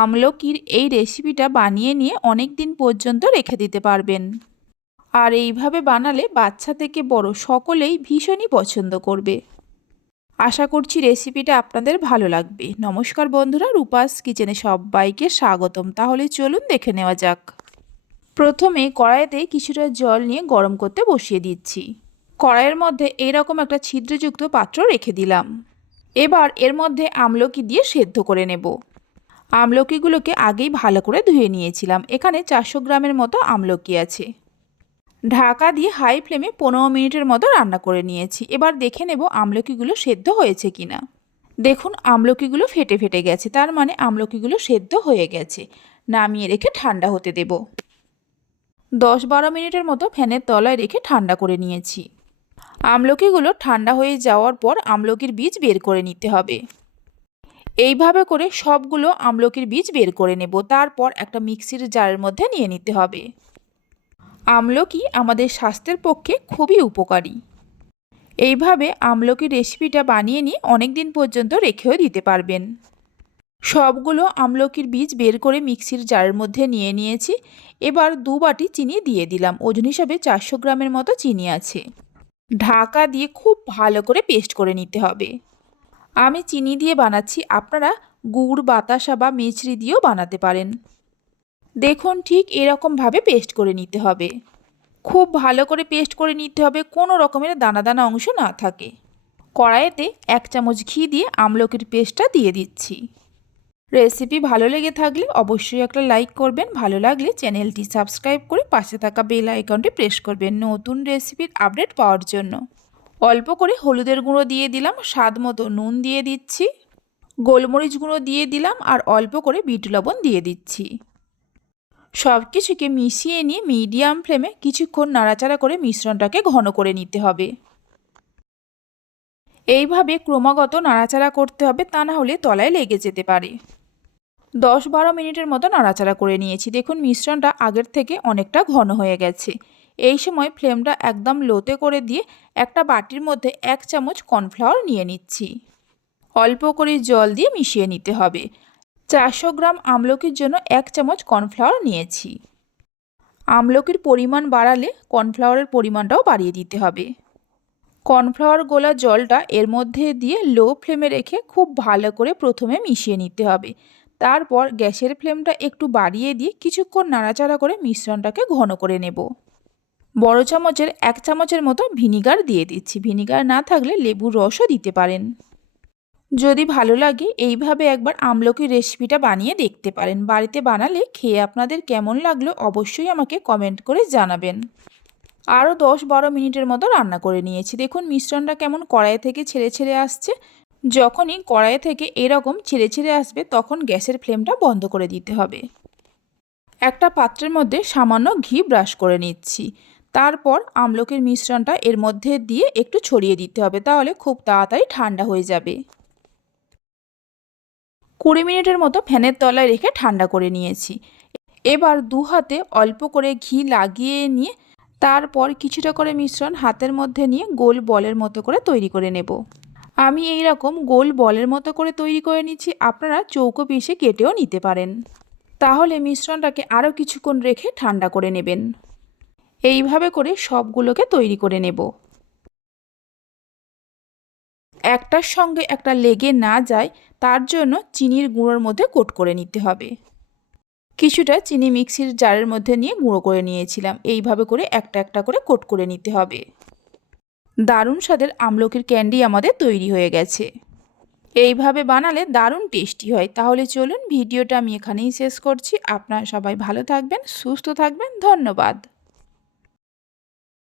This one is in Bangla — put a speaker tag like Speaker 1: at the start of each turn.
Speaker 1: আমলকির এই রেসিপিটা বানিয়ে নিয়ে অনেক দিন পর্যন্ত রেখে দিতে পারবেন। আর এইভাবে বানালে বাচ্চা থেকে বড় সকলেই ভীষণই পছন্দ করবে। আশা করছি রেসিপিটা আপনাদের ভালো লাগবে। নমস্কার বন্ধুরা, রূপাস কিচেনে সবাইকে স্বাগতম। তাহলে চলুন দেখে নেওয়া যাক। প্রথমে কড়াইতে কিছুটা জল নিয়ে গরম করতে বসিয়ে দিচ্ছি। কড়াইয়ের মধ্যে এইরকম একটা ছিদ্রযুক্ত পাত্র রেখে দিলাম। এবার এর মধ্যে আমলকি দিয়ে সেদ্ধ করে নেব। আমলকিগুলোকে আগেই ভালো করে ধুয়ে নিয়েছিলাম। এখানে চারশো গ্রামের মতো আমলকি আছে। ঢাকা দিয়ে হাই ফ্লেমে পনেরো মিনিটের মতো রান্না করে নিয়েছি। এবার দেখে নেব আমলকিগুলো সেদ্ধ হয়েছে কিনা। দেখুন, আমলকিগুলো ফেটে ফেটে গেছে। তার মানে আমলকিগুলো সেদ্ধ হয়ে গেছে। নামিয়ে রেখে ঠান্ডা হতে দেব। দশ বারো মিনিটের মতো ফ্যানের তলায় রেখে ঠান্ডা করে নিয়েছি। আমলকিগুলো ঠান্ডা হয়ে যাওয়ার পর আমলকির বীজ বের করে নিতে হবে। এইভাবে করে সবগুলো আমলকির বীজ বের করে নেব। তারপর একটা মিক্সির জারের মধ্যে নিয়ে নিতে হবে। আমলকি আমাদের স্বাস্থ্যের পক্ষে খুবই উপকারী। এইভাবে আমলকি রেসিপিটা বানিয়ে নিয়ে অনেক দিন পর্যন্ত রেখেও দিতে পারবেন। সবগুলো আমলকির বীজ বের করে মিক্সির জারের মধ্যে নিয়ে নিয়েছি। এবার দু বাটি চিনি দিয়ে দিলাম। ওজন হিসাবে চারশো গ্রামের মতো চিনি আছে। ঢাকা দিয়ে খুব ভালো করে পেস্ট করে নিতে হবে। আমি চিনি দিয়ে বানাচ্ছি, আপনারা গুড়, বাতাসা বা মিছরি দিয়েও বানাতে পারেন। দেখুন, ঠিক এরকমভাবে পেস্ট করে নিতে হবে। খুব ভালো করে পেস্ট করে নিতে হবে, কোনো রকমের দানা দানা অংশ না থাকে। কড়াইতে এক চামচ ঘি দিয়ে আমলকির পেস্টটা দিয়ে দিচ্ছি। রেসিপি ভালো লেগে থাকলে অবশ্যই একটা লাইক করবেন, ভালো লাগলে চ্যানেলটি সাবস্ক্রাইব করে পাশে থাকা বেল আইকনটি প্রেস করবেন নতুন রেসিপির আপডেট পাওয়ার জন্য। অল্প করে হলুদের গুঁড়ো দিয়ে দিলাম, স্বাদ মতো নুন দিয়ে দিচ্ছি, গোলমরিচ গুঁড়ো দিয়ে দিলাম আর অল্প করে বিট লবণ দিয়ে দিচ্ছি। সব কিছুকে মিশিয়ে নিয়ে মিডিয়াম ফ্লেমে কিছুক্ষণ নাড়াচাড়া করে মিশ্রণটাকে ঘন করে নিতে হবে। এইভাবে ক্রমাগত নাড়াচাড়া করতে হবে, তা না হলে তলায় লেগে যেতে পারে। দশ বারো মিনিটের মতো নাড়াচাড়া করে নিয়েছি। দেখুন, মিশ্রণটা আগের থেকে অনেকটা ঘন হয়ে গেছে। এই সময় ফ্লেমটা একদম লোতে করে দিয়ে একটা বাটির মধ্যে এক চামচ কর্নফ্লাওয়ার নিয়ে নিচ্ছি। অল্প করে জল দিয়ে মিশিয়ে নিতে হবে। চারশো গ্রাম আমলকির জন্য এক চামচ কর্নফ্লাওয়ার নিয়েছি। আমলকির পরিমাণ বাড়ালে কর্নফ্লাওয়ারের পরিমাণটাও বাড়িয়ে দিতে হবে। কর্নফ্লাওয়ার গোলা জলটা এর মধ্যে দিয়ে লো ফ্লেমে রেখে খুব ভালো করে প্রথমে মিশিয়ে নিতে হবে। তারপর গ্যাসের ফ্লেমটা একটু বাড়িয়ে দিয়ে কিছুক্ষণ নাড়াচাড়া করে মিশ্রণটাকে ঘন করে নেব। বড় চামচের এক চামচের মতো ভিনিগার দিয়ে দিচ্ছি। ভিনিগার না থাকলে লেবুর রসও দিতে পারেন। যদি ভালো লাগে, এইভাবে একবার আমলকির রেসিপিটা বানিয়ে দেখতে পারেন। বাড়িতে বানালে খেয়ে আপনাদের কেমন লাগল অবশ্যই আমাকে কমেন্ট করে জানাবেন। আরও দশ বারো মিনিটের মতো রান্না করে নিয়েছি। দেখুন মিশ্রণটা কেমন কড়াই থেকে ছেড়ে ছেড়ে আসছে। যখনই কড়াই থেকে এরকম ছেড়ে ছেড়ে আসবে, তখন গ্যাসের ফ্লেমটা বন্ধ করে দিতে হবে। একটা পাত্রের মধ্যে সামান্য ঘি ব্রাশ করে নিচ্ছি। তারপর আমলকের মিশ্রণটা এর মধ্যে দিয়ে একটু ছড়িয়ে দিতে হবে, তাহলে খুব তাড়াতাড়ি ঠান্ডা হয়ে যাবে। কুড়ি মিনিটের মতো ফ্যানের তলায় রেখে ঠান্ডা করে নিয়েছি। এবার দু হাতে অল্প করে ঘি লাগিয়ে নিয়ে তারপর কিছুটা করে মিশ্রণ হাতের মধ্যে নিয়ে গোল বলের মতো করে তৈরি করে নেব। আমি এই রকম গোল বলের মতো করে তৈরি করে নিচ্ছি, আপনারা চৌকো পিসে কেটেও নিতে পারেন। তাহলে মিশ্রণটাকে আরও কিছুক্ষণ রেখে ঠান্ডা করে নেবেন। এইভাবে করে সবগুলোকে তৈরি করে নেব। একটার সঙ্গে একটা লেগে না যায়, তার জন্য চিনির গুঁড়োর মধ্যে কোট করে নিতে হবে। কিছুটা চিনি মিক্সির জারের মধ্যে নিয়ে গুঁড়ো করে নিয়েছিলাম, এইভাবে করে একটা একটা করে কোট করে নিতে হবে। দারুণ স্বাদের আমলকির ক্যান্ডি আমাদের তৈরি হয়ে গেছে। এইভাবে বানালে দারুণ টেস্টি হয়। তাহলে চলুন ভিডিওটা আমি এখানেই শেষ করছি। আপনারা সবাই ভালো থাকবেন, সুস্থ থাকবেন, ধন্যবাদ।